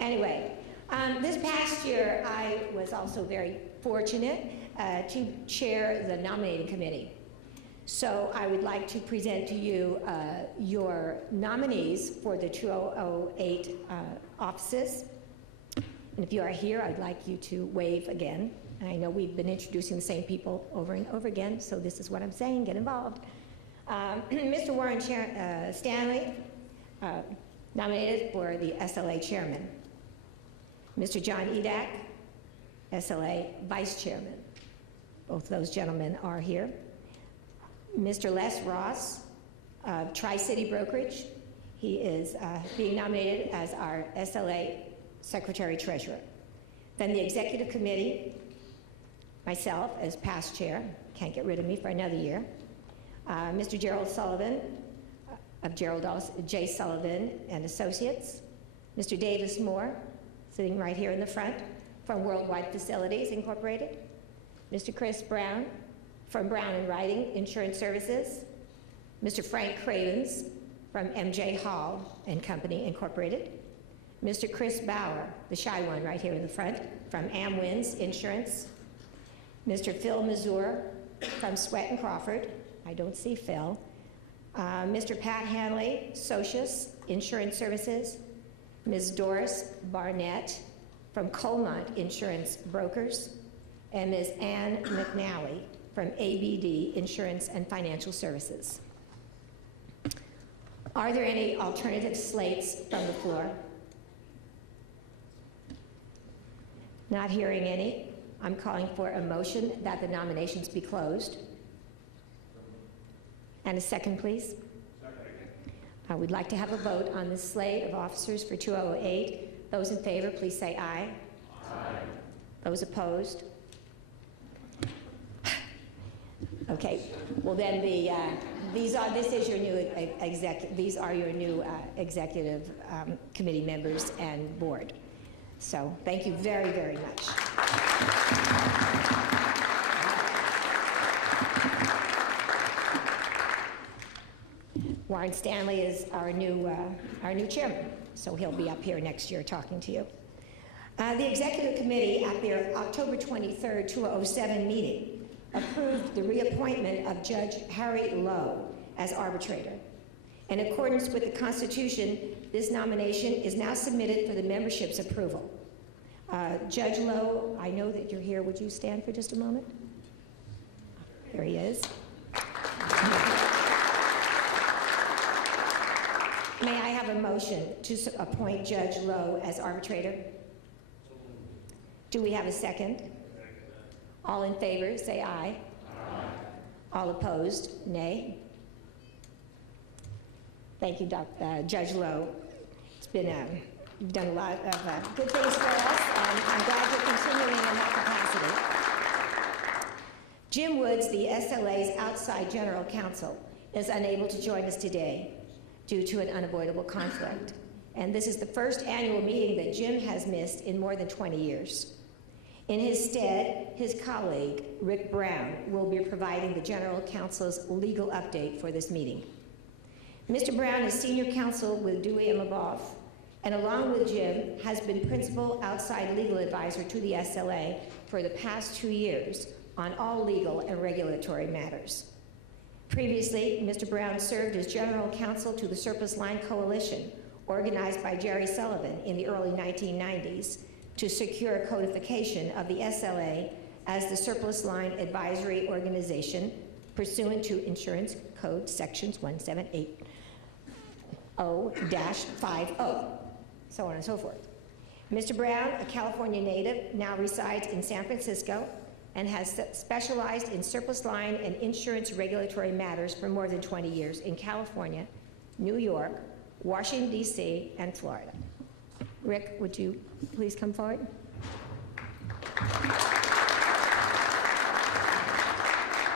Anyway, this past year, I was also very fortunate to chair the nominating committee. So I would like to present to you your nominees for the 2008 offices. And if you are here, I'd like you to wave again. I know we've been introducing the same people over and over again, so this is what I'm saying, get involved. Mr. Warren Stanley, nominated for the SLA chairman. Mr. John Edak, SLA vice chairman. Both those gentlemen are here. Mr. Les Ross of Tri-City Brokerage. He is being nominated as our SLA secretary treasurer. Then the executive committee, myself as past chair, can't get rid of me for another year. Mr. Gerald Sullivan of Gerald J. Sullivan and Associates. Mr. Davis Moore, sitting right here in the front, from Worldwide Facilities Incorporated. Mr. Chris Brown from Brown and Writing Insurance Services. Mr. Frank Cravens from MJ Hall and Company Incorporated. Mr. Chris Bauer, the shy one right here in the front, from Amwins Insurance. Mr. Phil Mazur from Sweat and Crawford. I don't see Phil. Mr. Pat Hanley, Socius Insurance Services. Ms. Doris Barnett from Colmont Insurance Brokers. And Ms. Ann McNally from ABD Insurance and Financial Services. Are there any alternative slates from the floor? Not hearing any. I'm calling for a motion that the nominations be closed. And a second, please. Second. We'd like to have a vote on the slate of officers for 2008. Those in favor, please say aye. Aye. Those opposed? Okay. Well, then these are your new executive committee members and board. So thank you very, very much. Warren Stanley is our new chairman, so he'll be up here next year talking to you. The executive committee at their October 23rd, 2007 meeting approved the reappointment of Judge Harry Lowe as arbitrator. In accordance with the Constitution, this nomination is now submitted for the membership's approval. Judge Lowe, I know that you're here. Would you stand for just a moment? There he is. May I have a motion to appoint Judge Lowe as arbitrator? Do we have a second? All in favor, say aye. Aye. All opposed, nay. Thank you, Judge Lowe. It's been you've done a lot of good things for us, and I'm glad you're continuing in that capacity. Jim Woods, the SLA's outside general counsel, is unable to join us today due to an unavoidable conflict. And this is the first annual meeting that Jim has missed in more than 20 years. In his stead, his colleague, Rick Brown, will be providing the general counsel's legal update for this meeting. Mr. Brown is senior counsel with Dewey & LaBeouf, and along with Jim, has been principal outside legal advisor to the SLA for the past 2 years on all legal and regulatory matters. Previously, Mr. Brown served as general counsel to the Surplus Line Coalition, organized by Jerry Sullivan in the early 1990s to secure codification of the SLA as the Surplus Line Advisory Organization pursuant to Insurance Code Sections 1780-50, so on and so forth. Mr. Brown, a California native, now resides in San Francisco and has specialized in surplus line and insurance regulatory matters for more than 20 years in California, New York, Washington, D.C., and Florida. Rick, would you please come forward?